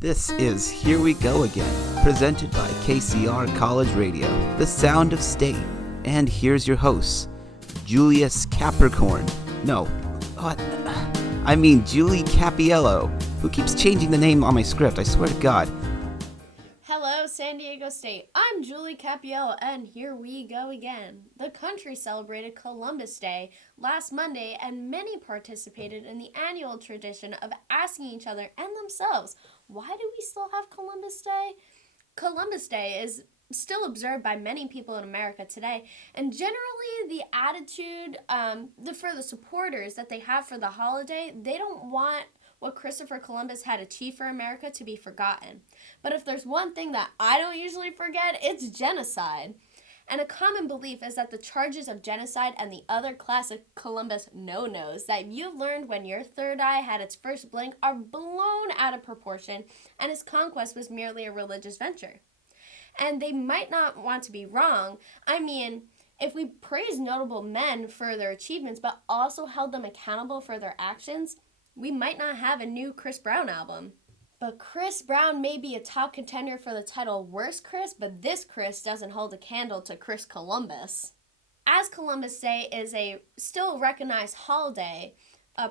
This is Here We Go Again, presented by KCR College Radio, the sound of state. And here's your hosts, Julius Capricorn. No, what? I mean Julie Capiello, who keeps changing the name on my script, I swear to God. Hello, San Diego State. I'm Julie Capiello, and here we go again. The country celebrated Columbus Day last Monday, and many participated in the annual tradition of asking each other and themselves, why do we still have Columbus Day? Columbus Day is still observed by many people in America today, and generally the attitude for the supporters that they have for the holiday, they don't want what Christopher Columbus had achieved for America to be forgotten. But if there's one thing that I don't usually forget, it's genocide. And a common belief is that the charges of genocide and the other classic Columbus no-nos that you've learned when your third eye had its first blink are blown out of proportion, and his conquest was merely a religious venture. And they might not want to be wrong. I mean, if we praise notable men for their achievements but also held them accountable for their actions, we might not have a new Chris Brown album. But Chris Brown may be a top contender for the title Worst Chris, but this Chris doesn't hold a candle to Chris Columbus. As Columbus Day is a still recognized holiday,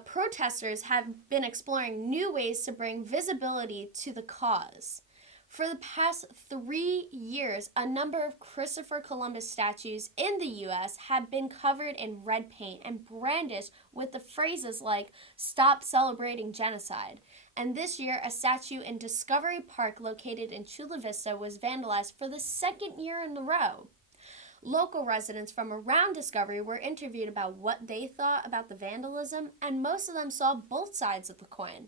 protesters have been exploring new ways to bring visibility to the cause. For the past 3 years, a number of Christopher Columbus statues in the U.S. have been covered in red paint and brandished with the phrases like, "Stop celebrating genocide." And this year, a statue in Discovery Park located in Chula Vista was vandalized for the second year in a row. Local residents from around Discovery were interviewed about what they thought about the vandalism, and most of them saw both sides of the coin.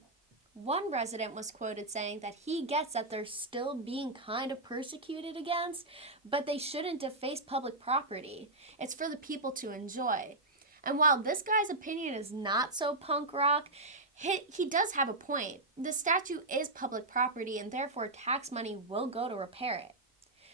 One resident was quoted saying that he gets that they're still being kind of persecuted against, but they shouldn't deface public property. It's for the people to enjoy. And while this guy's opinion is not so punk rock, he does have a point. The statue is public property, and therefore tax money will go to repair it.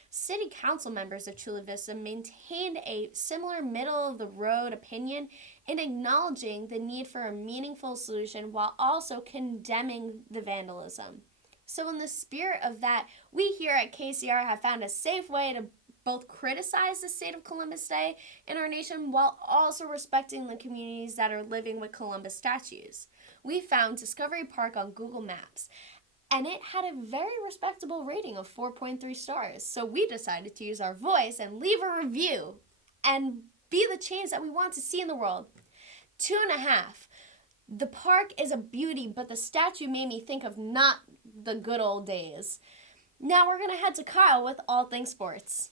City council members of Chula Vista maintained a similar middle-of-the-road opinion in acknowledging the need for a meaningful solution while also condemning the vandalism. So in the spirit of that, we here at KCR have found a safe way to both criticize the state of Columbus Day in our nation while also respecting the communities that are living with Columbus statues. We found Discovery Park on Google Maps, and it had a very respectable rating of 4.3 stars. So we decided to use our voice and leave a review and be the change that we want to see in the world. 2.5. The park is a beauty, but the statue made me think of not the good old days. Now we're going to head to Kyle with All Things Sports.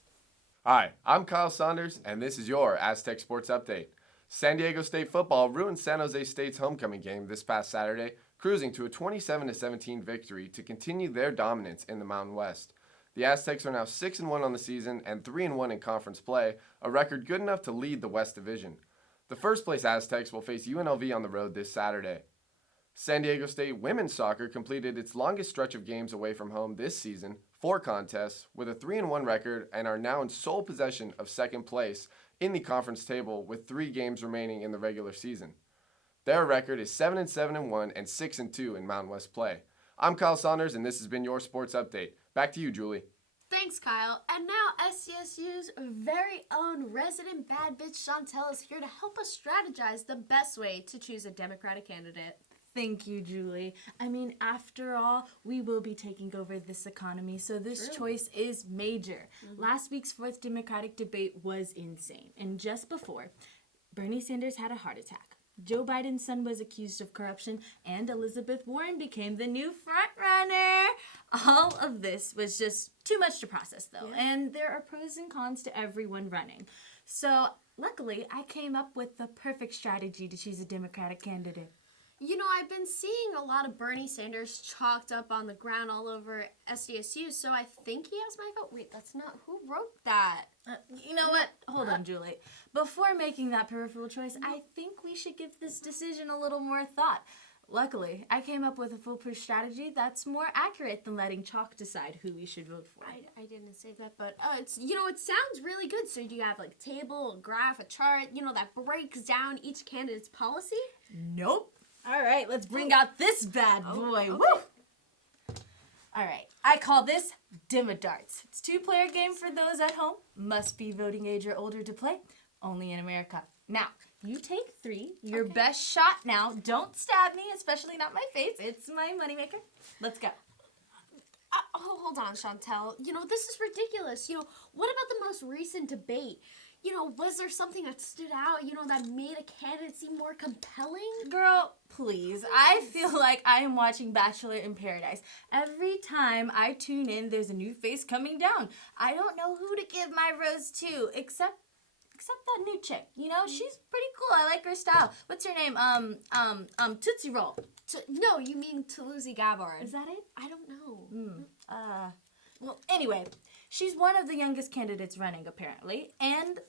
Hi, I'm Kyle Saunders, and this is your Aztec Sports Update. San Diego State football ruined San Jose State's homecoming game this past Saturday, cruising to a 27-17 victory to continue their dominance in the Mountain West. The Aztecs are now 6-1 on the season and 3-1 in conference play, a record good enough to lead the West Division. The first-place Aztecs will face UNLV on the road this Saturday. San Diego State women's soccer completed its longest stretch of games away from home this season, 4 contests, with a 3-1 record and are now in sole possession of second place in the conference table with 3 games remaining in the regular season. Their record is 7-1 and 6-2 in Mountain West play. I'm Kyle Saunders, and this has been your Sports Update. Back to you, Julie. Thanks, Kyle. And now SDSU's very own resident bad bitch Chantel is here to help us strategize the best way to choose a Democratic candidate. Thank you, Julie. I mean, after all, we will be taking over this economy, so this choice is major. Last week's 4th Democratic debate was insane. And just before, Bernie Sanders had a heart attack. Joe Biden's son was accused of corruption, and Elizabeth Warren became the new frontrunner. All of this was just too much to process, though, and there are pros and cons to everyone running. So, luckily, I came up with the perfect strategy to choose a Democratic candidate. You know, I've been seeing a lot of Bernie Sanders chalked up on the ground all over SDSU, so I think he has my vote. Wait, that's not... Who wrote that? You know what? Hold on, Julie. Before making that peripheral choice, I think we should give this decision a little more thought. Luckily, I came up with a foolproof strategy that's more accurate than letting chalk decide who we should vote for. I didn't say that, but it sounds really good. So do you have like a table, a graph, a chart, that breaks down each candidate's policy? Nope. All right, let's bring out this bad boy. Okay. Woo! All right, I call this Dim-a-Darts. It's a 2-player game for those at home. Must be voting age or older to play. Only in America. Now, you take 3. Your best shot now. Don't stab me, especially not my face. It's my moneymaker. Let's go. Hold on, Chantel. This is ridiculous. What about the most recent debate? Was there something that stood out, that made a candidate seem more compelling? Girl, please. I feel like I am watching Bachelor in Paradise. Every time I tune in, there's a new face coming down. I don't know who to give my rose to, except that new chick. She's pretty cool. I like her style. What's her name? Tootsie Roll. No, you mean Tulsi Gabbard. Is that it? I don't know. Well, anyway, she's one of the youngest candidates running, apparently, and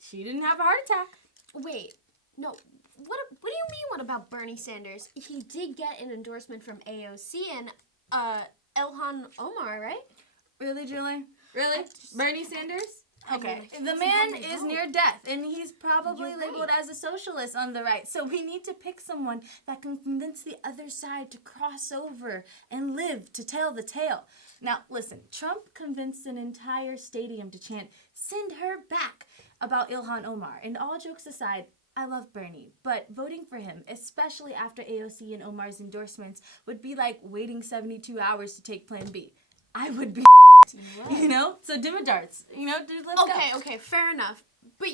she didn't have a heart attack. Wait, no. What do you mean, what about Bernie Sanders? He did get an endorsement from AOC and Ilhan Omar, right? Really, Julie? Really? Bernie Sanders? Okay. I mean, The man is near death, and he's probably You're labeled right. as a socialist on the right. So we need to pick someone that can convince the other side to cross over and live to tell the tale. Now, listen, Trump convinced an entire stadium to chant, "Send her back," about Ilhan Omar. And all jokes aside, I love Bernie, but voting for him, especially after AOC and Omar's endorsements, would be like waiting 72 hours to take Plan B. I would be so Dim-a-Darts, dude, let's go. Okay, fair enough. But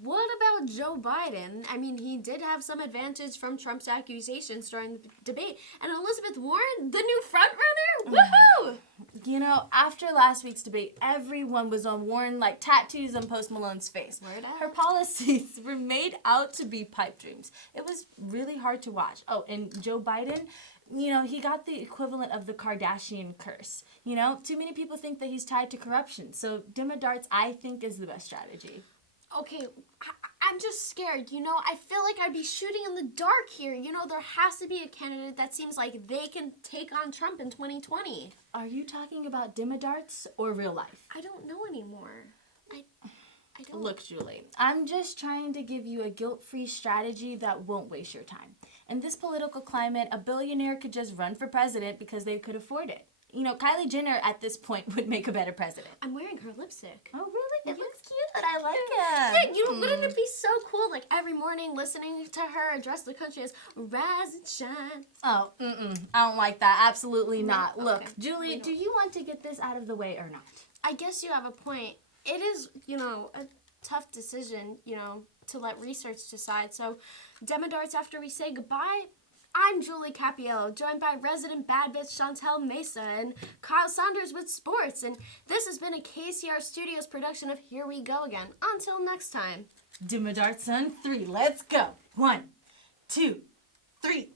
what about Joe Biden? I mean, he did have some advantage from Trump's accusations during the debate. And Elizabeth Warren, the new frontrunner? Woohoo! After last week's debate, everyone was on Warren like tattoos on Post Malone's face. Word up. Her policies were made out to be pipe dreams. It was really hard to watch. Oh, and Joe Biden, he got the equivalent of the Kardashian curse. Too many people think that he's tied to corruption. So Dim-a-Darts, I think, is the best strategy. Okay, I'm just scared, I feel like I'd be shooting in the dark here. There has to be a candidate that seems like they can take on Trump in 2020. Are you talking about Dim-a-Darts or real life? I don't know anymore. I don't. Look, Julie, I'm just trying to give you a guilt-free strategy that won't waste your time. In this political climate, a billionaire could just run for president because they could afford it. Kylie Jenner at this point would make a better president. I'm wearing her lipstick. Oh, really? It looks cute. I like it. Yeah, wouldn't it be so cool, like, every morning listening to her address the country as rise and shine? Oh, I don't like that. Absolutely not. Okay. Look, Julie, do you want to get this out of the way or not? I guess you have a point. It is, a tough decision, to let research decide. So, Dim-a-Darts after we say goodbye. I'm Julie Capiello, joined by resident bad bitch Chantel Mesa and Kyle Saunders with sports. And this has been a KCR Studios production of Here We Go Again. Until next time. Dim-a-Darts on 3. Let's go. 1, 2, 3.